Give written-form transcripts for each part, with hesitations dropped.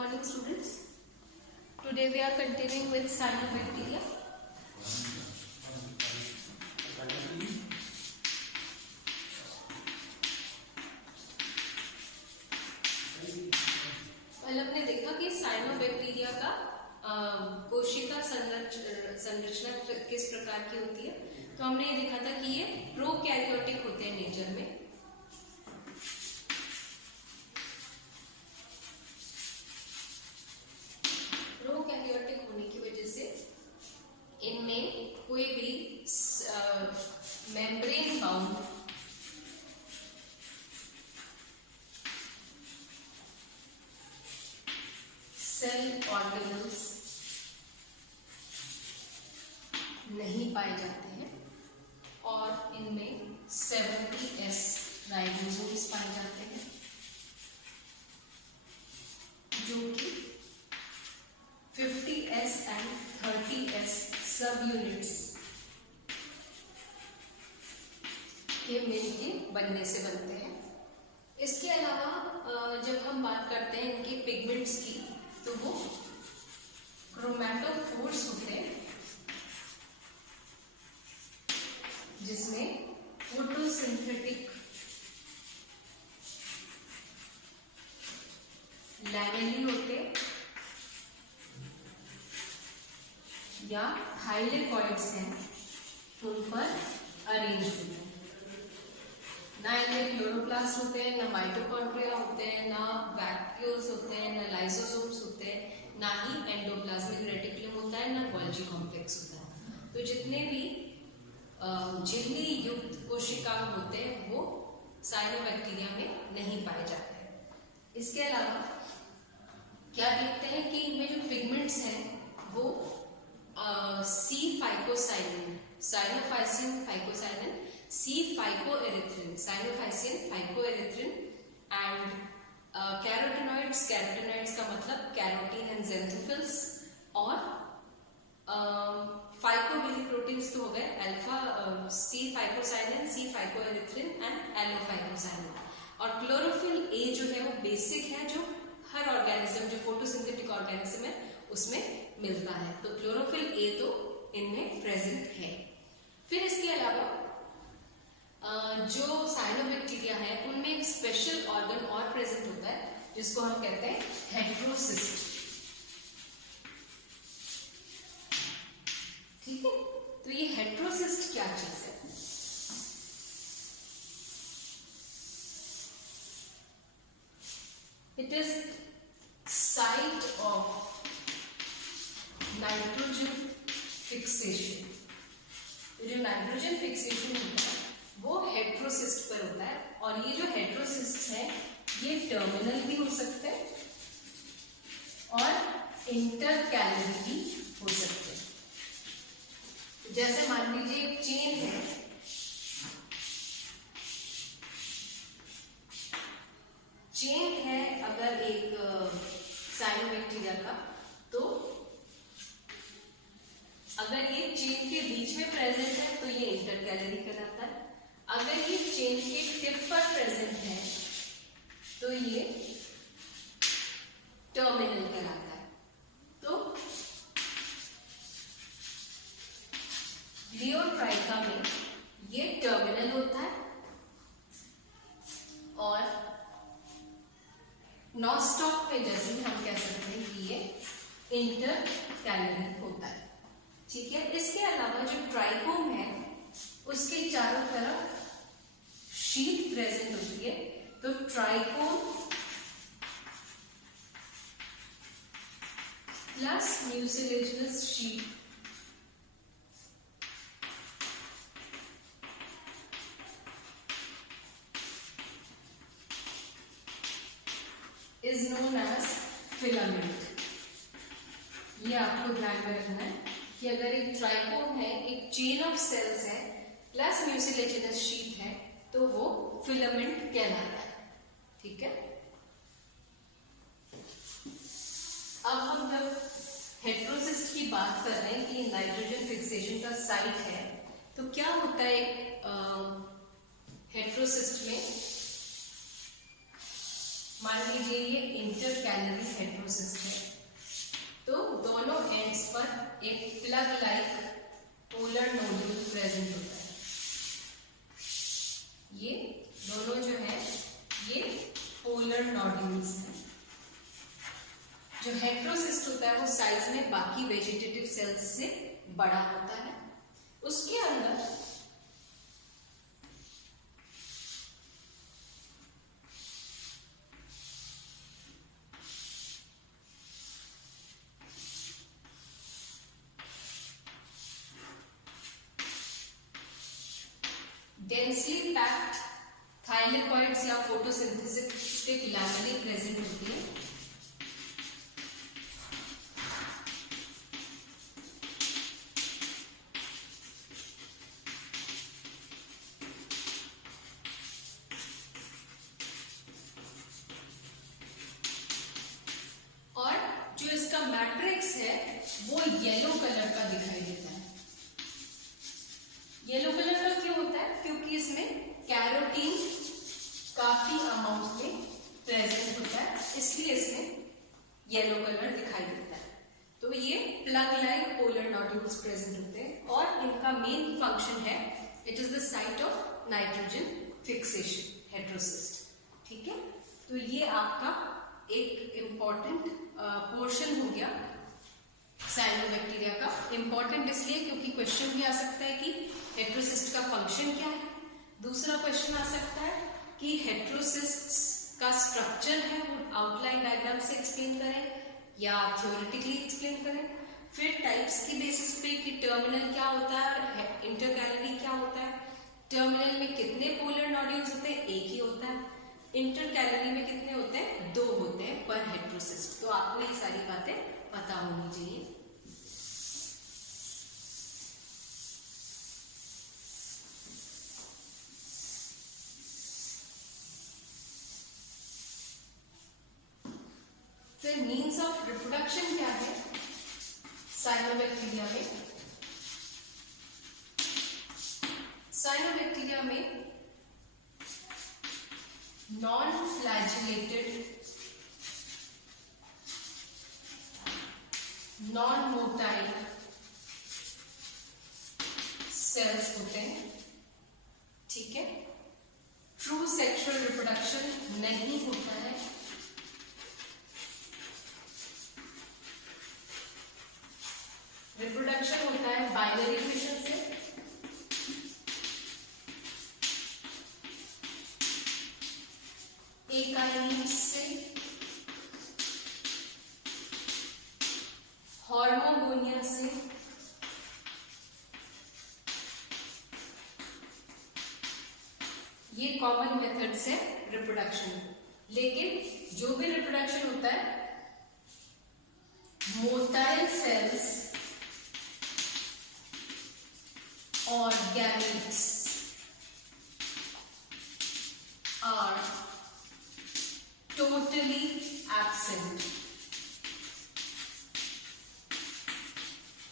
morning students. Today we are continuing with cyanobacteria. कल हमने देखा कि साइनोबैक्टीरिया का कोशिका संरचना किस प्रकार की होती है। तो हमने ये देखा था कि ये प्रोकैरियोटिक होते हैं नेचर में। प्रोकैरियोटिक होने की वजह से इनमें कोई भी मेम्ब्रेन बाउंड सेल ऑर्गेनल्स नहीं पाए जाते हैं और इनमें 70S राइबोसोम्स पाए जाते हैं जो कि 50S एंड 30S सब यूनिट्स के मिलके बनने से बनते हैं। इसके अलावा जब हम बात करते हैं इनके पिगमेंट्स की तो वो क्रोमैटोफोर्स होते हैं जिसमें फोटोसिंथेटिक लैमेली होते या थाइलेकॉइड्स हैं उन पर अरेंज होते हैं। ना इनमें क्लोरोप्लास्ट होते हैं, ना माइटोकॉन्ड्रिया होते हैं, ना वैक्यूल्स होते हैं, ना लाइसोसोम्स होते हैं, ना ही एंडोप्लाज्मिक रेटिकुलम होता है, ना गोल्गी कॉम्प्लेक्स होता है। तो जितने भी झिल्ली युक्त कोशिकांग होते हैं वो साइनोबैक्टीरिया में नहीं पाए जाते हैं। इसके अलावा क्या देखते हैं कि इनमें जो पिगमेंट्स हैं वो C phycocyanin, cyanophycin phycocyanin, C phycoerythrin, cyanophycin phycoerythrin and carotenoids, carotenoids का मतलब कैरोटीन एंड ज़ेंथोफिल्स, और फाइकोबिलिप्रोटीन्स तो हो गए alpha C phycocyanin, C phycoerythrin and allophycocyanin. और क्लोरोफिल ए जो है वो बेसिक है जो हर ऑर्गेनिज्म जो फोटोसिंथेटिक ऑर्गेनिज्म है उसमें मिलता है। तो क्लोरोफिल ए तो इनमें प्रेजेंट है। फिर इसके अलावा जो साइनोबैक्टीरिया है उनमें एक स्पेशल ऑर्गन और प्रेजेंट होता है जिसको हम कहते हैं हेट्रोसिस्ट। ठीक है, तो ये हेट्रोसिस्ट क्या चीज है? It is site of nitrogen fixation. जो नाइट्रोजन फिक्सेशन होता है वो हेट्रोसिस्ट पर होता है, और ये जो हेट्रोसिस्ट है ये टर्मिनल भी हो सकते हैं और इंटरकैलरी भी हो सकते हैं। जैसे मान लीजिए एक चेन है, चेन है अगर एक साइनोबैक्टीरिया का, तो अगर ये चेन के बीच में प्रेजेंट है तो ये इंटरकैलरी कहलाता है। अगर ये चेन के टिप पर प्रेजेंट है तो ये टर्मिनल कहलाता है। तो लियोट्राइका में ये टर्मिनल होता है और नॉस्टॉक में जैसे हम कह सकते हैं कि ये इंटरकैलरी होता है। ठीक है, इसके अलावा जो ट्राइकोम है उसके चारों तरफ शीट प्रेजेंट होती है। तो trichome plus mucilaginous sheath is known as filament. ये आपको ध्यान में रखना है कि अगर एक ट्राइकोम है, एक चेन ऑफ सेल्स है प्लस म्यूसिलेजिनस शीट है तो वो फिलामेंट कहलाता है। ठीक है, अब हम जब हेट्रोसिस्ट की बात कर रहे हैं कि नाइट्रोजन फिक्सेशन का साइट है, तो क्या होता है हेट्रोसिस्ट में? मान लीजिए ये इंटरकैलरी इंटरकैलरी हेटेरोसिस्ट है। तो दोनों एंड्स पर एक plug like polar nodule present होता है। ये दोनों जो है ये पोलर नोड्यूल्स हैं। जो हेटेरोसिस्ट होता है वो साइज में बाकी वेजिटेटिव सेल्स से बड़ा होता है। उसके अंदर डेंसली पैक्ड थाइलेकॉइड्स या फोटोसिंथेटिक लैमेले प्रेजेंट होती है। और जो इसका मैट्रिक्स है वो येलो कलर का दिखाई देता है। येलो कलर का क्यों होता है? क्योंकि इसमें कैरोटीन काफी अमाउंट में प्रेजेंट होता है, इसलिए इसमें येलो कलर दिखाई देता है। तो ये plug like polar nodules present होते हैं और इनका मेन फंक्शन है, it is the site of nitrogen fixation heterocyst. ठीक है, तो ये आपका एक इम्पॉर्टेंट पोर्शन हो गया साइनोबैक्टीरिया का। इम्पॉर्टेंट इसलिए क्योंकि क्वेश्चन भी आ सकता है कि हेटेरोसिस्ट का फंक्शन क्या है। दूसरा क्वेश्चन आ सकता है कि हेटेरोसिस्ट का स्ट्रक्चर है वो आउटलाइन डायग्राम से एक्सप्लेन करें या थ्योरेटिकली एक्सप्लेन करें। फिर टाइप्स की बेसिस पे कि टर्मिनल क्या होता है और इंटरकैलरी क्या होता है। टर्मिनल में कितने पोलर नोड्यूल्स होते हैं? एक ही होता है। इंटरकैलरी में कितने होते हैं? 2 होते हैं पर हेटेरोसिस्ट। तो आपको ये सारी बातें पता होनी चाहिए। फिर मीन्स ऑफ रिप्रोडक्शन क्या है साइनोबैक्टीरिया में? साइनोबैक्टीरिया में non flagellated, non motile sales होते हैं। ठीक है, ट्रू सेक्सुअल रिप्रोडक्शन नहीं होता है। रिप्रोडक्शन होता है बाइनरी फिशन से। एकाइनिड्स से, हॉर्मोगोनिया से, ये कॉमन मेथड्स है रिप्रोडक्शन। लेकिन जो भी रिप्रोडक्शन होता है मोटाइल सेल्स और गैमेट्स आर टोटली एब्सेंट।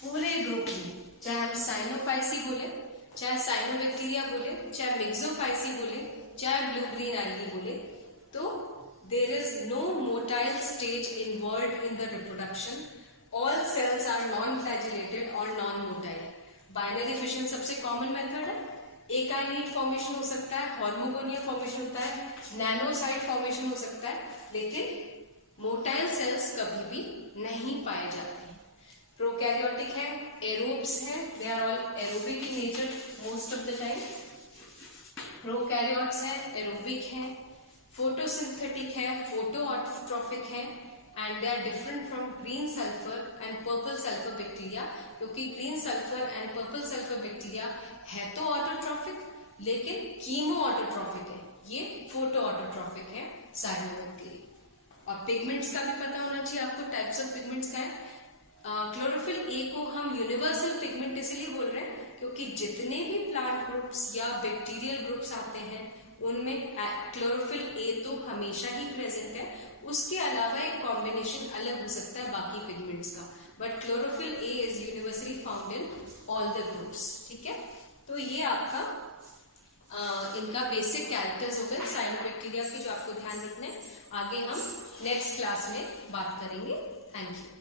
पूरे ग्रुप में, चाहे हम साइनोफाइसी बोले, चाहे साइनोबैक्टीरिया बोले, चाहे मिक्सोफाइसी बोले, चाहे ब्लू ग्रीन एल्गी बोले, तो there is no motile stage involved in the reproduction. All cells are non flagellated और नॉन मोटाइल। बाइनरी फिशन सबसे कॉमन मेथड है। एकाइनिड फॉर्मेशन हो सकता है, हॉर्मोगोनिया फॉर्मेशन होता है, नैनोसाइट फॉर्मेशन हो सकता है, लेकिन मोटाइल सेल्स कभी भी नहीं पाए जाते हैं। प्रोकैरियोटिक है, एरोब्स हैं, they are all aerobic in nature most of the time. Prokaryotes हैं, एरोबिक हैं, फोटोसिंथेटिक है, फोटो ऑटोट्रॉफिक है, and they are different from green sulphur and purple sulphur bacteria. क्योंकि green sulphur and purple sulphur bacteria है तो autotrophic लेकिन chemoautotrophic है, ये फोटो ऑटोट्रॉफिक है साइनोबैक्टीरिया। और पिगमेंट्स का भी पता होना चाहिए आपको, टाइप्स ऑफ पिगमेंट्स का है। क्लोरोफिल ए को हम यूनिवर्सल पिगमेंट इसलिए बोल रहे हैं क्योंकि जितने भी प्लांट ग्रुप्स या बैक्टीरियल ग्रुप्स आते हैं उनमें क्लोरोफिल ए तो हमेशा ही प्रेजेंट है। उसके अलावा एक कॉम्बिनेशन अलग हो सकता है बाकी पिगमेंट्स का, but chlorophyll A is universally found in all the groups. ठीक है, तो ये आपका इनका बेसिक कैरेक्टर्स हो गए साइनोबैक्टीरिया के जो आपको ध्यान रखने। आगे हम नेक्स्ट क्लास में बात करेंगे। Thank you.